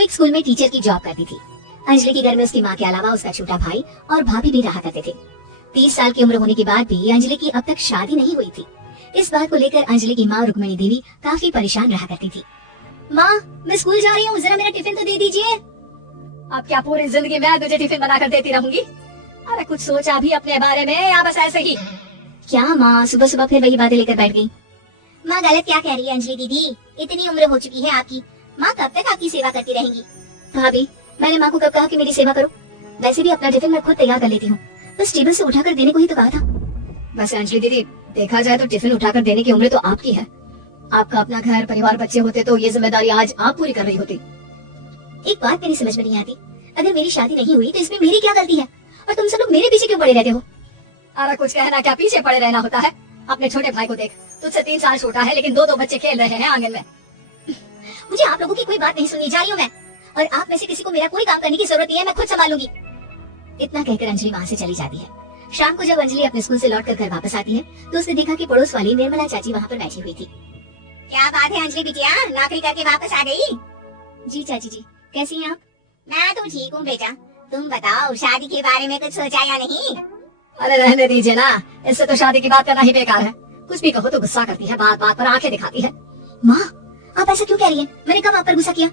वो एक स्कूल में टीचर की जॉब करती थी। अंजलि के घर में उसकी माँ के अलावा उसका छोटा भाई और भाभी भी रहा करते थे। 30 साल की उम्र होने के बाद भी अंजलि की अब तक शादी नहीं हुई थी। इस बात को लेकर अंजलि की माँ रुक्मिणी देवी काफी परेशान रहा करती थी। माँ, मैं स्कूल जा रही हूँ, जरा मेरा टिफिन तो दे दीजिए। अब क्या पूरी जिंदगी मैं तुझे टिफिन बनाकर देती रहूंगी? अरे कुछ सोचा भी अपने बारे में या बस ऐसे ही? क्या माँ, सुबह सुबह फिर वही बातें लेकर बैठ गई। माँ गलत क्या कह रही है अंजलि दीदी, इतनी उम्र हो चुकी है आपकी, माँ कब तक आपकी सेवा करती रहेंगी? भाभी, मैंने माँ को कब कहा कि मेरी सेवा करो? वैसे भी अपना टिफिन मैं खुद तैयार कर लेती हूँ, बस टेबल से उठाकर देने को ही तो कहा था। वैसे अंजलि दीदी, देखा जाए तो टिफिन उठाकर देने की उम्र तो आपकी है। आपका अपना घर परिवार बच्चे होते तो ये जिम्मेदारी आज आप पूरी कर रही होती। एक बात मेरी समझ में नहीं आती, अगर मेरी शादी नहीं हुई तो इसमें मेरी क्या गलती है, और तुम सब लोग मेरे पीछे क्यों पड़े रहते हो? अरे कुछ कहना क्या, पीछे पड़े रहना होता है। अपने छोटे भाई को देख, तुझसे 3 साल छोटा है, लेकिन 2 बच्चे खेल रहे हैं आंगन में। मुझे आप लोगों की कोई बात नहीं सुननी, जा रही हूँ मैं, और आप में से किसी को मेरा कोई काम करने की जरूरत नहीं है, मैं खुद संभालूंगी। इतना कहकर अंजलि वहाँ से चली जाती है। शाम को जब अंजलि अपने स्कूल से लौटकर घर वापस आती है तो उसने देखा कि पड़ोस वाली निर्मला चाची वहाँ पर बैठी हुई थी। क्या बात है अंजलि बिटिया, नौकरी करके वापस आ गई? जी चाची जी, कैसी हैं आप? मैं तो ठीक हूँ बेटा, तुम बताओ शादी के बारे में कुछ सोचा या नहीं? अरे रहने दीजिए ना, इससे तो शादी की बात करना ही बेकार है। कुछ भी कहो तो गुस्सा करती है, बात बात पर आंखें दिखाती है। माँ, आप ऐसा क्यों कह रही हैं? मैंने कब आप पर गुस्सा किया?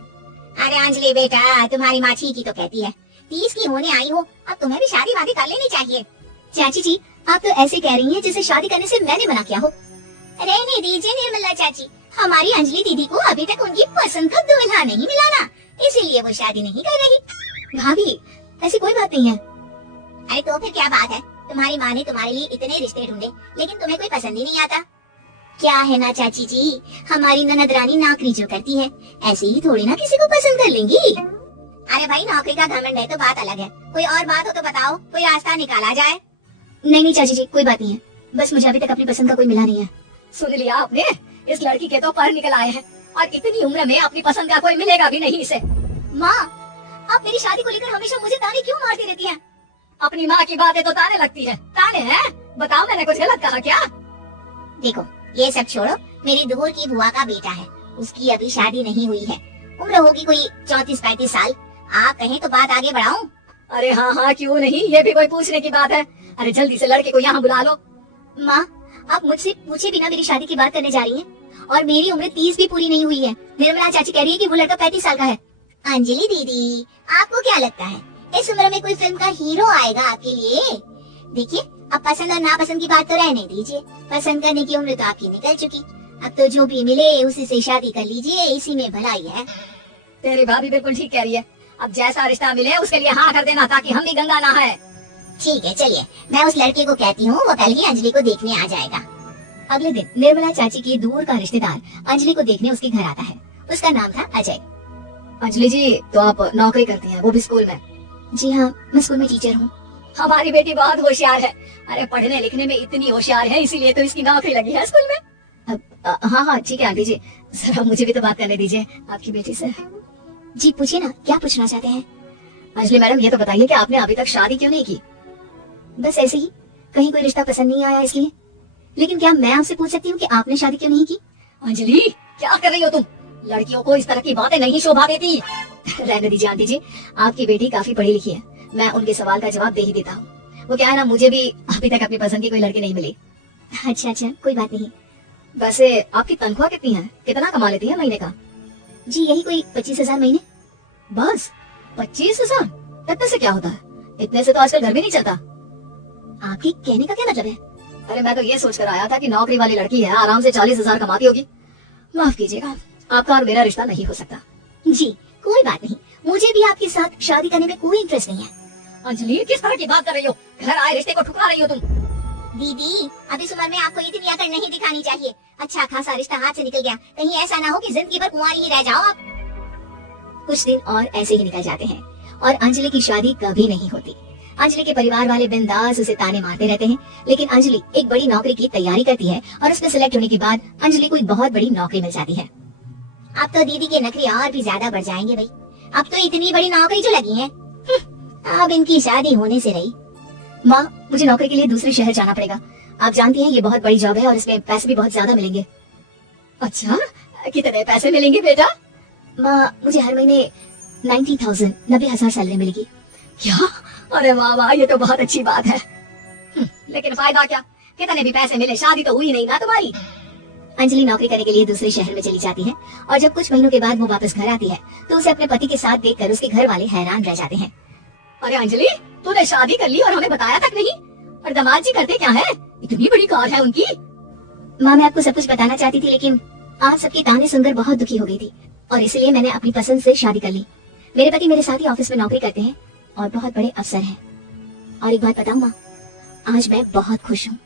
अरे अंजलि बेटा, तुम्हारी माँ ठीक ही तो कहती है, 30 की होने आई हो, अब तुम्हें भी शादी वादी कर लेनी चाहिए। चाची जी, आप तो ऐसे कह रही हैं जैसे शादी करने से मैंने मना किया हो। रहने दीजिए निर्मला चाची, हमारी अंजलि दीदी को अभी तक उनकी पसंद का दूल्हा नहीं मिला ना, इसीलिए वो शादी नहीं कर रही। भाभी, ऐसी कोई बात नहीं है। अरे तो फिर क्या बात है, तुम्हारी माँ ने तुम्हारे लिए इतने रिश्ते ढूंढे, लेकिन तुम्हें कोई पसंद ही नहीं आता। क्या है ना चाची जी, हमारी ननद रानी नौकरी जो करती है, ऐसे ही थोड़ी ना किसी को पसंद कर लेंगी। अरे भाई, नौकरी का घमंड है तो बात अलग है, कोई और बात हो तो बताओ, कोई रास्ता निकाला जाए। नहीं नहीं चाची जी, कोई बात नहीं है, बस मुझे अभी तक अपनी पसंद का कोई मिला नहीं है। सुन लिया आपने, इस लड़की के तो पर निकल आए हैं, और इतनी उम्र में अपनी पसंद का कोई मिलेगा भी नहीं इसे। माँ, आप मेरी शादी को लेकर हमेशा मुझे ताने क्यों मारती रहती हैं? अपनी माँ की बातें तो ताने लगती है। ताने हैं? बताओ, मैंने कुछ गलत कहा क्या? देखो, ये सब छोड़ो, मेरी दूर की बुआ का बेटा है, उसकी अभी शादी नहीं हुई है, उम्र होगी कोई 34-35 साल। आप कहें तो बात आगे बढ़ाऊं? अरे हाँ हाँ, क्यों नहीं, ये भी कोई पूछने की बात है। अरे जल्दी से लड़के को यहाँ बुला लो। माँ, आप मुझसे पूछे बिना मेरी शादी की बात करने जा रही हैं, और मेरी उम्र 30 भी पूरी नहीं हुई है। निर्मला चाची कह रही है कि वो लड़का 35 साल का है। अंजलि दीदी, आपको क्या लगता है इस उम्र में कोई फिल्म का हीरो आएगा आपके लिए? देखिए, अब पसंद और नापसंद की बात तो रहने दीजिए, पसंद करने की उम्र तो आपकी निकल चुकी, अब तो जो भी मिले उसी से शादी कर लीजिए, इसी में भलाई है। तेरी भाभी बिल्कुल ठीक कह रही है, अब जैसा रिश्ता मिले उसके लिए हाँ कर देना, ताकि हम भी गंगा नहाए। ठीक है, चलिए मैं उस लड़के को कहती हूँ, वो कल ही अंजलि को देखने आ जाएगा। अगले दिन निर्मला चाची की दूर का रिश्तेदार अंजलि को देखने उसके घर आता है। उसका नाम था अजय। अंजलि जी, तो आप नौकरी करती हैं, वो भी स्कूल में? जी हाँ, मैं स्कूल में टीचर हूँ। हमारी बेटी बहुत होशियार है। अरे पढ़ने लिखने में इतनी होशियार है, इसीलिए तो इसकी नौकरी लगी है स्कूल में। हाँ हाँ ठीक है आंटी जी, जरा मुझे भी तो बात करने दीजिए आपकी बेटी से। जी पूछिए ना, क्या पूछना चाहते हैं? अंजलि मैडम, ये तो बताइए कि आपने अभी तक शादी क्यों नहीं की? बस ऐसे ही, कहीं कोई रिश्ता पसंद नहीं आया इसलिए। लेकिन क्या मैं आपसे पूछ सकती हूँ कि आपने शादी क्यों नहीं की? अंजलि, क्या कर रही हो तुम? लड़कियों को इस तरह की बातें नहीं शोभा देती। रहने दीजिए आंटी जी, आपकी बेटी काफी पढ़ी लिखी है, मैं उनके सवाल का जवाब दे ही देता हूँ। वो क्या है ना, मुझे भी अभी तक अपनी पसंद की कोई लड़की नहीं मिली। अच्छा अच्छा, कोई बात नहीं। वैसे आपकी तनख्वाह कितनी है, कितना कमा लेती है महीने का? जी यही कोई 25,000 महीने। बस 25,000? इतने से क्या होता है? इतने से तो आजकल घर भी नहीं चलता। आपके कहने का क्या मतलब है? अरे मैं तो ये सोच कर आया था कि नौकरी वाली लड़की है, आराम से 40,000 कमाती होगी। माफ कीजिएगा, आपका और मेरा रिश्ता नहीं हो सकता। जी कोई बात नहीं, मुझे भी आपके साथ शादी करने में कोई इंटरेस्ट नहीं है। अंजलि, किस तरह की बात कर रही हो? घर आए रिश्ते को ठुकरा रही हो तुम। दीदी, अभी इस उम्र में आपको इतनी अकड़ नहीं दिखानी चाहिए। अच्छा खासा रिश्ता हाथ से निकल गया, कहीं ऐसा ना हो कि जिंदगी भर कुंवारी ही रह जाओ आप। कुछ दिन और ऐसे ही निकल जाते हैं और अंजलि की शादी कभी नहीं होती। अंजलि के परिवार वाले बिंदास उसे ताने मारते रहते हैं, लेकिन अंजलि एक बड़ी नौकरी की तैयारी करती है और उसमें सिलेक्ट होने के बाद अंजलि को एक बहुत बड़ी नौकरी मिल जाती है। अब तो दीदी के नखरे और भी ज्यादा बढ़ जाएंगे भाई, अब तो इतनी बड़ी नौकरी जो लगी है, अब इनकी शादी होने से रही। माँ, मुझे नौकरी के लिए दूसरे शहर जाना पड़ेगा। आप जानती हैं ये बहुत बड़ी जॉब है और इसमें पैसे भी बहुत ज्यादा मिलेंगे। अच्छा, कितने पैसे मिलेंगे बेटा? माँ, मुझे हर महीने 90,000 90,000 सैलरी मिलेगी। क्या? अरे वाह वाह, ये तो बहुत अच्छी बात है। लेकिन फायदा क्या? कितने भी पैसे मिले, शादी तो हुई नहीं ना तुम्हारी। अंजलि नौकरी करने के लिए दूसरे शहर में चली जाती है और जब कुछ महीनों के बाद वो वापस घर आती है तो उसे अपने पति के साथ देखकर उसके घर वाले हैरान रह जाते हैं। अरे अंजलि, तूने शादी कर ली और हमें बताया तक नहीं। और दामाद जी करते क्या है? इतनी बड़ी कार है उनकी। माँ, मैं आपको सब कुछ बताना चाहती थी लेकिन आप सबके ताने सुनकर बहुत दुखी हो गई थी और इसलिए मैंने अपनी पसंद से शादी कर ली। मेरे पति मेरे साथ ही ऑफिस में नौकरी करते हैं और बहुत बड़े अफसर हैं। और एक बात बताऊं माँ, आज मैं बहुत खुश हूँ।